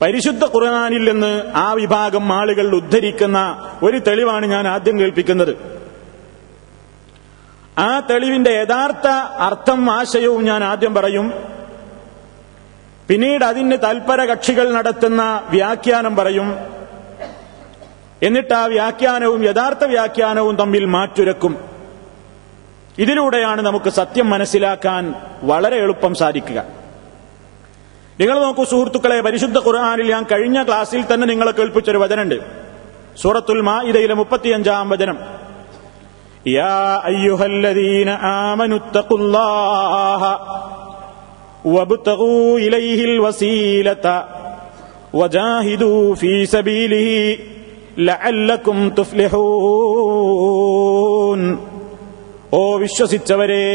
പരിശുദ്ധ ഖുർആനിൽ നിന്ന് ആ വിഭാഗം ആളുകൾ ഉദ്ധരിക്കുന്ന ഒരു തെളിവാണ് ഞാൻ ആദ്യം കേൾപ്പിക്കുന്നത്. ആ തെളിവിന്റെ യഥാർത്ഥ അർത്ഥം ആശയവും ഞാൻ ആദ്യം പറയും. പിന്നീട് അതിന് തൽപര കക്ഷികൾ നടത്തുന്ന വ്യാഖ്യാനം പറയും. എന്നിട്ട് ആ വ്യാഖ്യാനവും യഥാർത്ഥ വ്യാഖ്യാനവും തമ്മിൽ മാറ്റുരക്കും. ഇതിലൂടെയാണ് നമുക്ക് സത്യം മനസ്സിലാക്കാൻ വളരെ എളുപ്പം സാധിക്കുക. നിങ്ങൾ നോക്കൂ സുഹൃത്തുക്കളെ, പരിശുദ്ധ ഖുർആനിൽ ഞാൻ കഴിഞ്ഞ ക്ലാസ്സിൽ തന്നെ നിങ്ങളെ കേൾപ്പിച്ചൊരു വചനമുണ്ട്. സൂറത്തുൽ മാഇദയിലെ 35-ാം വചനം, യാ അയ്യുഹല്ലദീന ആമനുത്തഖുല്ലാഹ വബ്തഗൂ ഇലൈഹിൽ വസീലത വജാഹിദൂ ഫീ സബീലിഹി ലഅല്ലകും തുഫ്ലിഹൂൻ. ഓ വിശ്വസിച്ചവരെ,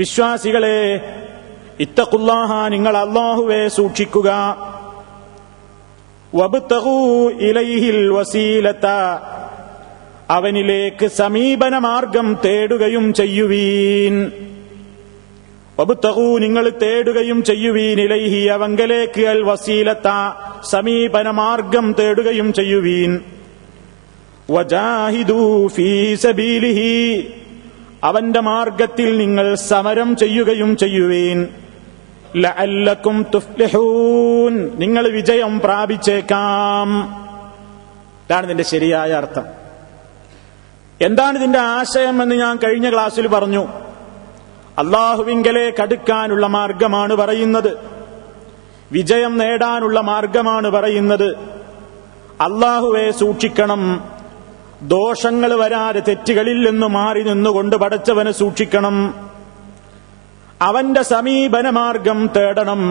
വിശ്വാസികളെ, ഇത്തഖുല്ലാഹ, നിങ്ങൾ അല്ലാഹുവെ സൂക്ഷിക്കുക. വബ്തഗൂ ഇലൈഹിൽ വസീലത, അവനിലേക്ക് സമീപന മാർഗം തേടുകയും ചെയ്യുവീൻ. വബ്തഗൂ, നിങ്ങൾ തേടുകയും ചെയ്യുവീൻ, ഇലൈഹി, അവങ്കലേക്ക്, അൽ വസീലത, സമീപന മാർഗം തേടുകയും ചെയ്യുവീൻ. വജാഹിദൂ ഫീ സബീലിഹി, അവന്റെ മാർഗത്തിൽ നിങ്ങൾ സമരം ചെയ്യുകയും ചെയ്യുവീൻ. ലഅല്ലകും തുഫ്ലിഹൂൻ, നിങ്ങൾ വിജയം പ്രാപിച്ചേക്കാം. ഇതാണ് ഇതിന്റെ ശരിയായ അർത്ഥം. എന്താണ് ഇതിന്റെ ആശയം എന്ന് ഞാൻ കഴിഞ്ഞ ക്ലാസ്സിൽ പറഞ്ഞു. അല്ലാഹുവിങ്കലേക്ക് അടുക്കാനുള്ള മാർഗമാണ് പറയുന്നത്. വിജയം നേടാനുള്ള മാർഗമാണ് പറയുന്നത്. അല്ലാഹുവെ സൂക്ഷിക്കണം. ദോഷങ്ങൾ വരാതെ തെറ്റുകളിൽ നിന്ന് മാറി നിന്നുകൊണ്ട് പടച്ചവനെ സൂക്ഷിക്കണം. അവന്റെ സമീപന മാർഗം തേടണം.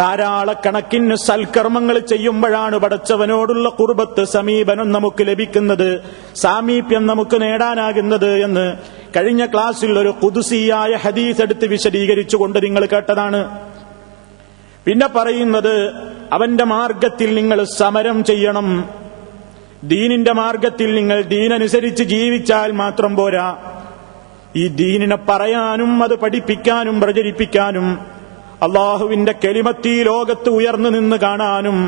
ധാരാളക്കണക്കിന് സൽക്കർമ്മങ്ങൾ ചെയ്യുമ്പോഴാണ് പടച്ചവനോടുള്ള ഖുർബത്ത്, സമീപനം നമുക്ക് ലഭിക്കുന്നത്, സാമീപ്യം നമുക്ക് നേടാനാകുന്നത് എന്ന് കഴിഞ്ഞ ക്ലാസ്സിൽ ഒരു ഖുദ്സിയായ ഹദീസ് എടുത്ത് വിശദീകരിച്ചുകൊണ്ട് നിങ്ങൾ കേട്ടതാണ്. പിന്നെ പറയുന്നത്, അവന്റെ മാർഗത്തിൽ നിങ്ങൾ സമരം ചെയ്യണം. ദീനിന്റെ മാർഗത്തിൽ നിങ്ങൾ ദീനനുസരിച്ച് ജീവിച്ചാൽ മാത്രം പോരാ. ഈ ദീനിനെ പറയാനും അത് പഠിപ്പിക്കാനും പ്രചരിപ്പിക്കാനും അള്ളാഹുവിന്റെ കെലിമത്ത് ലോകത്ത് ഉയർന്നു നിന്ന് കാണാനും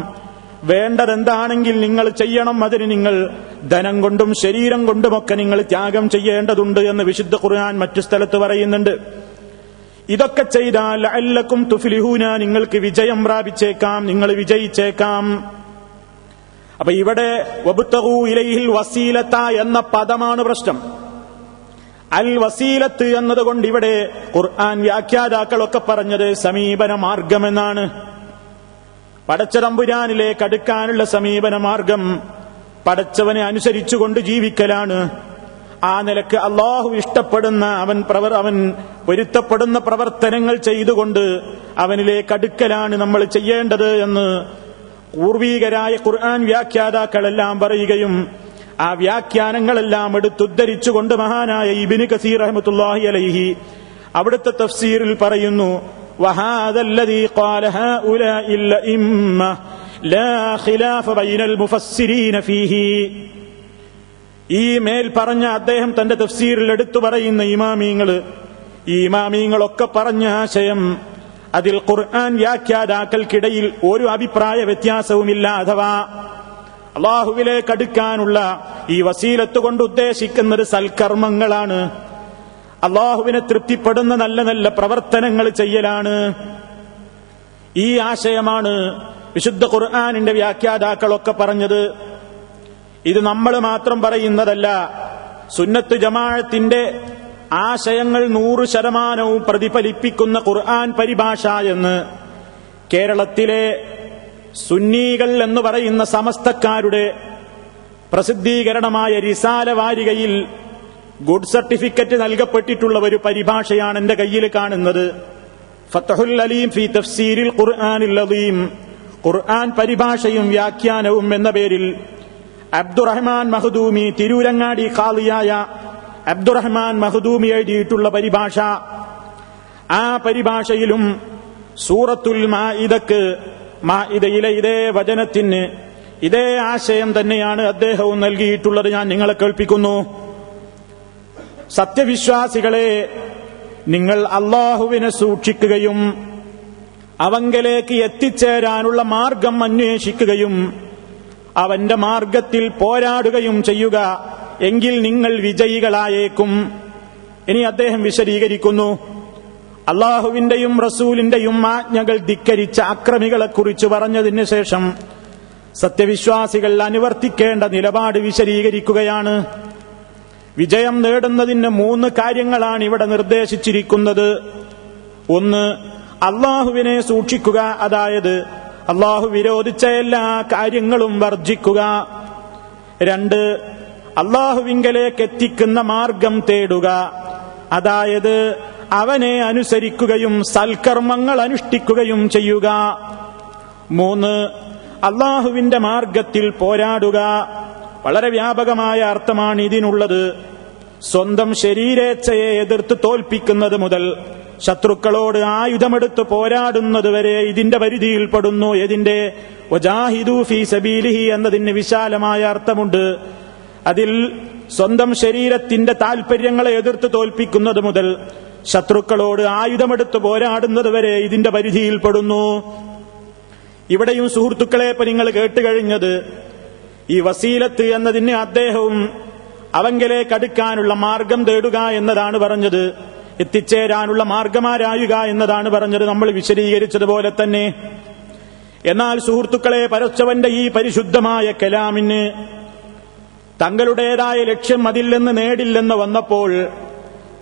വേണ്ടതെന്താണെങ്കിൽ നിങ്ങൾ ചെയ്യണം. അതിന് നിങ്ങൾ ധനം കൊണ്ടും ശരീരം കൊണ്ടുമൊക്കെ നിങ്ങൾ ത്യാഗം ചെയ്യേണ്ടതുണ്ട് എന്ന് വിശുദ്ധ ഖുർആൻ മറ്റു സ്ഥലത്ത് പറയുന്നുണ്ട്. ഇതൊക്കെ ചെയ്താൽ ലഅല്ലകും തുഫ്ലിഹൂന, നിങ്ങൾക്ക് വിജയം പ്രാപിച്ചേക്കാം, നിങ്ങൾ വിജയിച്ചേക്കാം. അപ്പൊ ഇവിടെ വബ്തഗൂ ഇലൈഹിൽ വസീലത എന്ന പദമാണ് പ്രശ്നം. അൽ വസീലത്ത് എന്നതുകൊണ്ട് ഇവിടെ ഖുർആൻ വ്യാഖ്യാതാക്കളൊക്കെ പറഞ്ഞത് സമീപന മാർഗമെന്നാണ്. പടച്ചതമ്പുരാനിലേക്ക് അടുക്കാനുള്ള സമീപന മാർഗം പടച്ചവനെ അനുസരിച്ചുകൊണ്ട് ജീവിക്കലാണ്. ആ നിലക്ക് അള്ളാഹു ഇഷ്ടപ്പെടുന്ന അവൻ പൊരുത്തപ്പെടുന്ന പ്രവർത്തനങ്ങൾ ചെയ്തുകൊണ്ട് അവനിലേക്ക് അടുക്കലാണ് നമ്മൾ ചെയ്യേണ്ടത് എന്ന് പൂർവീകരായ ഖുർആൻ വ്യാഖ്യാതാക്കളെല്ലാം പറയുകയും ആ വ്യാഖ്യാനങ്ങളെല്ലാം എടുത്തുദ്ധരിച്ചുകൊണ്ട് മഹാനായ ഇബ്നു കസീർ റഹ്മത്തുള്ളാഹി അലൈഹി അവിടുത്തെ തഫ്സീറിൽ പറയുന്നു, വഹാദല്ലദീ ഖാല ഹഉലാഇൽ ഇമ്മ ലാ ഖിലാഫ ബൈനൽ മുഫസ്സിരീന ഫീഹി. ഈ മേൽ പറഞ്ഞ അദ്ദേഹം തന്റെ തഫ്സീറിൽ എടുത്തു പറയുന്ന ഈ ഇമാമീങ്ങളൊക്കെ പറഞ്ഞ ആശയം, അതിൽ ഖുർആൻ വ്യാഖ്യാതാക്കൾക്കിടയിൽ ഒരു അഭിപ്രായ വ്യത്യാസവുമില്ല. അഥവാ അള്ളാഹുവിലേക്ക് അടുക്കാനുള്ള ഈ വസീലത്ത് കൊണ്ട് ഉദ്ദേശിക്കുന്നത് സൽക്കർമ്മങ്ങളാണ്, അള്ളാഹുവിനെ തൃപ്തിപ്പെടുന്ന നല്ല നല്ല പ്രവർത്തനങ്ങൾ ചെയ്യലാണ്. ഈ ആശയമാണ് വിശുദ്ധ ഖുർആനിന്റെ വ്യാഖ്യാതാക്കളൊക്കെ പറഞ്ഞത്. ഇത് നമ്മൾ മാത്രം പറയുന്നതല്ല. സുന്നത്ത് ജമാഅത്തിന്റെ ആശയങ്ങൾ 100% പ്രതിഫലിപ്പിക്കുന്ന ഖുർആൻ പരിഭാഷ എന്ന് കേരളത്തിലെ സുന്നീകൾ എന്ന് പറയുന്ന സമസ്തക്കാരുടെ പ്രസിദ്ധീകരണമായ റിസാല വാരികയിൽ ഗുഡ് സർട്ടിഫിക്കറ്റ് നൽകപ്പെട്ടിട്ടുള്ള ഒരു പരിഭാഷയാണ് എന്റെ കയ്യിൽ കാണുന്നത്. ഫത്ഹുൽ അലീം ഫി തഫ്സീരിൽ ഖുർആനിൽ അദീം, ഖുർആൻ പരിഭാഷയും വ്യാഖ്യാനവും എന്ന പേരിൽ അബ്ദുറഹ്മാൻ മഖ്ദൂമി, തിരൂരങ്ങാടി ഖാദിയായ അബ്ദുറഹ്മാൻ മഖ്ദൂമി എഴുതിയിട്ടുള്ള പരിഭാഷ. ആ പരിഭാഷയിലും സൂറത്തുൽ മാഇദയിലെ ഇതേ വചനത്തിന് ഇതേ ആശയം തന്നെയാണ് അദ്ദേഹവും നൽകിയിട്ടുള്ളത്. ഞാൻ നിങ്ങളെ കേൾപ്പിക്കുന്നു. സത്യവിശ്വാസികളെ, നിങ്ങൾ അള്ളാഹുവിനെ സൂക്ഷിക്കുകയും അവങ്കലേക്ക് എത്തിച്ചേരാനുള്ള മാർഗം അന്വേഷിക്കുകയും അവന്റെ മാർഗത്തിൽ പോരാടുകയും ചെയ്യുക, എങ്കിൽ നിങ്ങൾ വിജയികളായേക്കും. ഇനി അദ്ദേഹം വിശദീകരിക്കുന്നു. അള്ളാഹുവിന്റെയും റസൂലിന്റെയും ആജ്ഞകൾ ധിക്കരിച്ച അക്രമികളെക്കുറിച്ച് പറഞ്ഞതിന് ശേഷം സത്യവിശ്വാസികൾ അനുവർത്തിക്കേണ്ട നിലപാട് വിശദീകരിക്കുകയാണ്. വിജയം നേടുന്നതിന് 3 കാര്യങ്ങളാണ് ഇവിടെ നിർദ്ദേശിച്ചിരിക്കുന്നത്. 1, അള്ളാഹുവിനെ സൂക്ഷിക്കുക, അതായത് അള്ളാഹു വിരോധിച്ച എല്ലാ കാര്യങ്ങളും വർജിക്കുക. 2, അള്ളാഹുവിങ്കലേക്ക് എത്തിക്കുന്ന മാർഗം തേടുക, അതായത് അവനെ അനുസരിക്കുകയും സൽക്കർമ്മങ്ങൾ അനുഷ്ഠിക്കുകയും ചെയ്യുക. 3, അള്ളാഹുവിന്റെ മാർഗത്തിൽ പോരാടുക. വളരെ വ്യാപകമായ അർത്ഥമാണ് ഇതിനുള്ളത്. സ്വന്തം ശരീരേച്ഛയെ എതിർത്ത് തോൽപ്പിക്കുന്നത് മുതൽ ശത്രുക്കളോട് ആയുധമെടുത്ത് പോരാടുന്നത് വരെ ഇതിന്റെ പരിധിയിൽപ്പെടുന്നു. ഇതിന്റെ വജാഹിദു ഫീ സബീലിഹി എന്നതിന് വിശാലമായ അർത്ഥമുണ്ട്. അതിൽ സ്വന്തം ശരീരത്തിന്റെ താൽപര്യങ്ങളെ എതിർത്ത് തോൽപ്പിക്കുന്നത് മുതൽ ശത്രുക്കളോട് ആയുധമെടുത്ത് പോരാടുന്നത് വരെ ഇതിന്റെ പരിധിയിൽപ്പെടുന്നു. ഇവിടെയും സുഹൃത്തുക്കളെ നിങ്ങൾ കേട്ടുകഴിഞ്ഞത് ഈ വസീലത്ത് എന്നതിന് അദ്ദേഹവും അവങ്കിലേക്ക് അടുക്കാനുള്ള മാർഗം തേടുക എന്നതാണ് പറഞ്ഞത്, എത്തിച്ചേരാനുള്ള മാർഗമാരായുക എന്നതാണ് പറഞ്ഞത്, നമ്മൾ വിശദീകരിച്ചതുപോലെ തന്നെ. എന്നാൽ സുഹൃത്തുക്കളെ, പരച്ചവന്റെ ഈ പരിശുദ്ധമായ കലാമിന് തങ്ങളുടേതായ ലക്ഷ്യം അതിൽ നിന്ന് നേടില്ലെന്ന് വന്നപ്പോൾ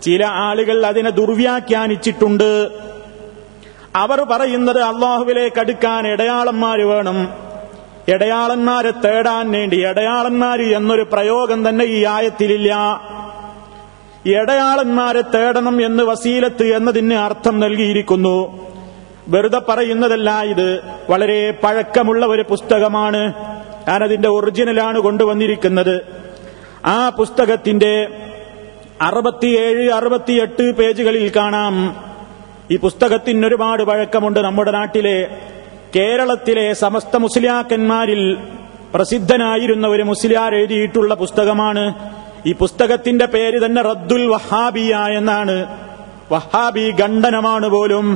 ചില ആളുകൾ അതിനെ ദുർവ്യാഖ്യാനിച്ചിട്ടുണ്ട്. അവർ പറയുന്നത് അള്ളാഹുവിലേക്ക് അടുക്കാൻ ഇടയാളന്മാര് വേണം, ഇടയാളന്മാരെ തേടാൻ വേണ്ടി ഇടയാളന്മാര് എന്നൊരു പ്രയോഗം തന്നെ ഈ ആയത്തിലില്ല. ഇടയാളന്മാരെ തേടണം എന്ന് വസീലത്ത് എന്നതിന് അർത്ഥം നൽകിയിരിക്കുന്നു. വെറുതെ പറയുന്നതല്ല, ഇത് വളരെ പഴക്കമുള്ള ഒരു പുസ്തകമാണ്. ഞാനതിന്റെ ഒറിജിനലാണ് കൊണ്ടുവന്നിരിക്കുന്നത്. ആ പുസ്തകത്തിന്റെ 67, 68 പേജുകളിൽ കാണാം. ഈ പുസ്തകത്തിന് ഒരുപാട് പഴക്കമുണ്ട്. നമ്മുടെ നാട്ടിലെ കേരളത്തിലെ സമസ്ത മുസ്ലിയാക്കന്മാരിൽ പ്രസിദ്ധനായിരുന്ന ഒരു മുസ്ലിയാർ എഴുതിയിട്ടുള്ള പുസ്തകമാണ്. ഈ പുസ്തകത്തിന്റെ പേര് തന്നെ റദ്ദുൽ വഹാബിയ എന്നാണ്. വഹാബി ഖണ്ഡനമാണ് പോലും.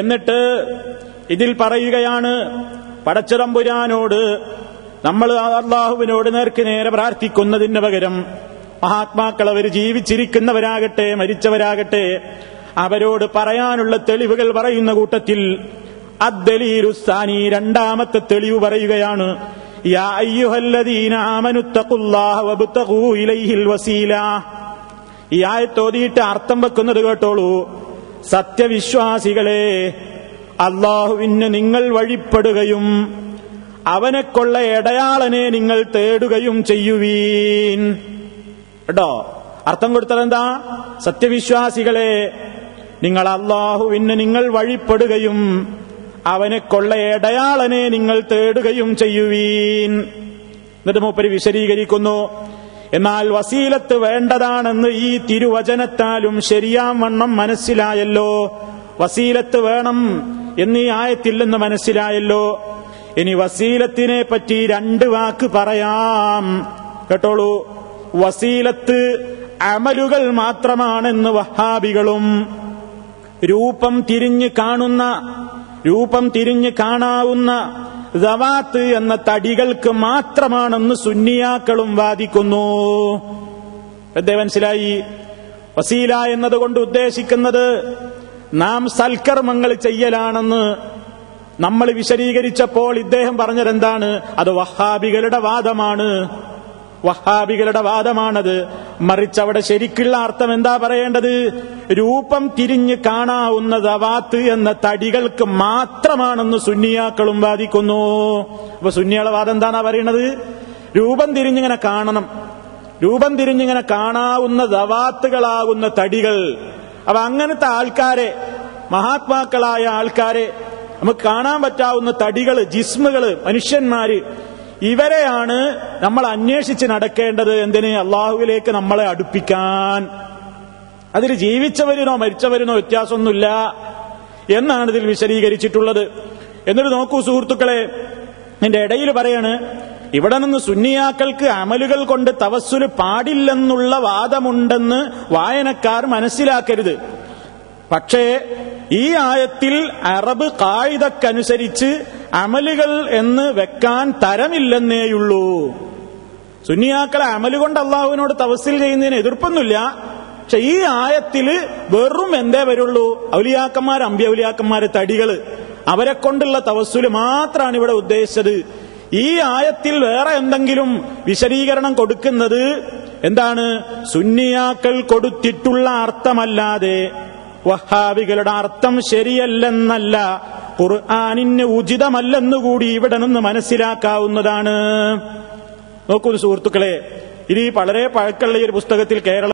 എന്നിട്ട് ഇതിൽ പറയുകയാണ്, പടച്ചതമ്പുരാനോട് നമ്മൾ അള്ളാഹുവിനോട് നേർക്ക് നേരെ പ്രാർത്ഥിക്കുന്നതിന് പകരം മഹാത്മാക്കൾ അവർ ജീവിച്ചിരിക്കുന്നവരാകട്ടെ മരിച്ചവരാകട്ടെ അവരോട് പറയാനുള്ള തെളിവുകൾ പറയുന്ന കൂട്ടത്തിൽ അദ്ദലീലുസ്സാനി, രണ്ടാമത്തെ തെളിവ് പറയുകയാണ്, യാ അയ്യുഹല്ലദീന ആമനുത്തഖുല്ലാഹ വബ്തഗൂ ഇലൈഹിൽ വസീല. ഈ ആയത്തോതിയിട്ട് അർത്ഥം വെക്കുന്നത് കേട്ടോളൂ. സത്യവിശ്വാസികളെ, അള്ളാഹുവിന് നിങ്ങൾ വഴിപ്പെടുകയും അവനെക്കൊള്ള ഇടയാളനെ നിങ്ങൾ തേടുകയും ചെയ്യുവീൻ. കേട്ടോ, അർത്ഥം കൊടുത്തതെന്താ? സത്യവിശ്വാസികളെ, നിങ്ങൾ അള്ളാഹുവിന് നിങ്ങൾ വഴിപ്പെടുകയും അവനെക്കൊള്ള ഇടയാളനെ നിങ്ങൾ തേടുകയും ചെയ്യുവീൻ. എന്നിട്ട് മൂപ്പര് വിശദീകരിക്കുന്നു, എന്നാൽ വസീലത്ത് വേണ്ടതാണെന്ന് ഈ തിരുവചനത്താലും ശരിയാം വണ്ണം മനസ്സിലായല്ലോ. വസീലത്ത് വേണം എന്നീ ആയത്തില്ലെന്ന് മനസ്സിലായല്ലോ. ഇനി വസീലത്തിനെ പറ്റി 2 വാക്ക് പറയാം, കേട്ടോളൂ. വസീലത്ത് അമലുകൾ മാത്രമാണെന്ന് വഹാബികളും, രൂപം തിരിഞ്ഞ് കാണാവുന്ന ദവാത്ത് എന്ന തടികൾക്ക് മാത്രമാണെന്ന് സുന്നിയാക്കളും വാദിക്കുന്നു. മനസ്സിലായി? വസീല എന്നതുകൊണ്ട് ഉദ്ദേശിക്കുന്നത് നാം സൽക്കർമ്മങ്ങൾ ചെയ്യലാണെന്ന് നമ്മൾ വിശദീകരിച്ചപ്പോൾ ഇദ്ദേഹം പറഞ്ഞതെന്താണ്? അത് വഹാബികളുടെ വാദമാണത്. മറിച്ച് അവിടെ ശരിക്കുള്ള അർത്ഥം എന്താ പറയേണ്ടത്? രൂപം തിരിഞ്ഞ് കാണാവുന്ന ദവാത്ത് എന്ന തടികൾക്ക് മാത്രമാണെന്ന് സുന്നിയാക്കളും വാദിക്കുന്നു. അപ്പൊ സുന്നിയുടെ വാദം എന്താണാ പറയണത്? രൂപം തിരിഞ്ഞിങ്ങനെ കാണണം, രൂപം തിരിഞ്ഞിങ്ങനെ കാണാവുന്ന ദവാത്തുകളാകുന്ന തടികൾ. അപ്പൊ അങ്ങനത്തെ ആൾക്കാരെ, മഹാത്മാക്കളായ ആൾക്കാരെ, നമുക്ക് കാണാൻ പറ്റാവുന്ന തടികള്, ജിസ്മുകള്, മനുഷ്യന്മാര്, ഇവരെയാണ് നമ്മൾ അന്വേഷിച്ച് നടക്കേണ്ടത്. എന്തിന്? അള്ളാഹുവിലേക്ക് നമ്മളെ അടുപ്പിക്കാൻ. അതിൽ ജീവിച്ചവരിനോ മരിച്ചവരിനോ വ്യത്യാസമൊന്നുമില്ല എന്നാണ് ഇതിൽ വിശദീകരിച്ചിട്ടുള്ളത്. എന്നിട്ട് നോക്കൂ സുഹൃത്തുക്കളെ, എന്റെ ഇടയിൽ പറയാണ്, ഇവിടെ നിന്ന് സുന്നിയാക്കൾക്ക് അമലുകൾ കൊണ്ട് തവസ്സുല് പാടില്ലെന്നുള്ള വാദമുണ്ടെന്ന് വായനക്കാർ മനസ്സിലാക്കരുത്. പക്ഷേ ഈ ആയത്തിൽ അറബ് ഖായിദക്കനുസരിച്ച് അമലുകൾ എന്ന് വെക്കാൻ തരമില്ലെന്നേയുള്ളൂ. സുന്നിയാക്കളെ അമല് കൊണ്ട് അള്ളാഹുവിനോട് തവസ്സിൽ ചെയ്യുന്നതിന് എതിർപ്പൊന്നുമില്ല. പക്ഷെ ഈ ആയത്തില് വെറും എന്തേ വരുള്ളൂ? ഔലിയാക്കന്മാർ, അമ്പിയൗലിയാക്കന്മാര്, തടികള്, അവരെ കൊണ്ടുള്ള തവസ്സുല് മാത്രമാണ് ഇവിടെ ഉദ്ദേശിച്ചത്. ഈ ആയത്തിൽ വേറെ എന്തെങ്കിലും വിശദീകരണം കൊടുക്കുന്നത് എന്താണ്? സുന്നിയാക്കൾ കൊടുത്തിട്ടുള്ള അർത്ഥമല്ലാതെ വഹാബികളുടെ അർത്ഥം ശരിയല്ലെന്നല്ല, ഖുർആനിന് ഉചിതമല്ലെന്നുകൂടി ഇവിടെ നിന്ന് മനസ്സിലാക്കാവുന്നതാണ്. നോക്കൂ സുഹൃത്തുക്കളെ, ഇത് വളരെ പഴക്കമുള്ള ഈ ഒരു പുസ്തകത്തിൽ കേരള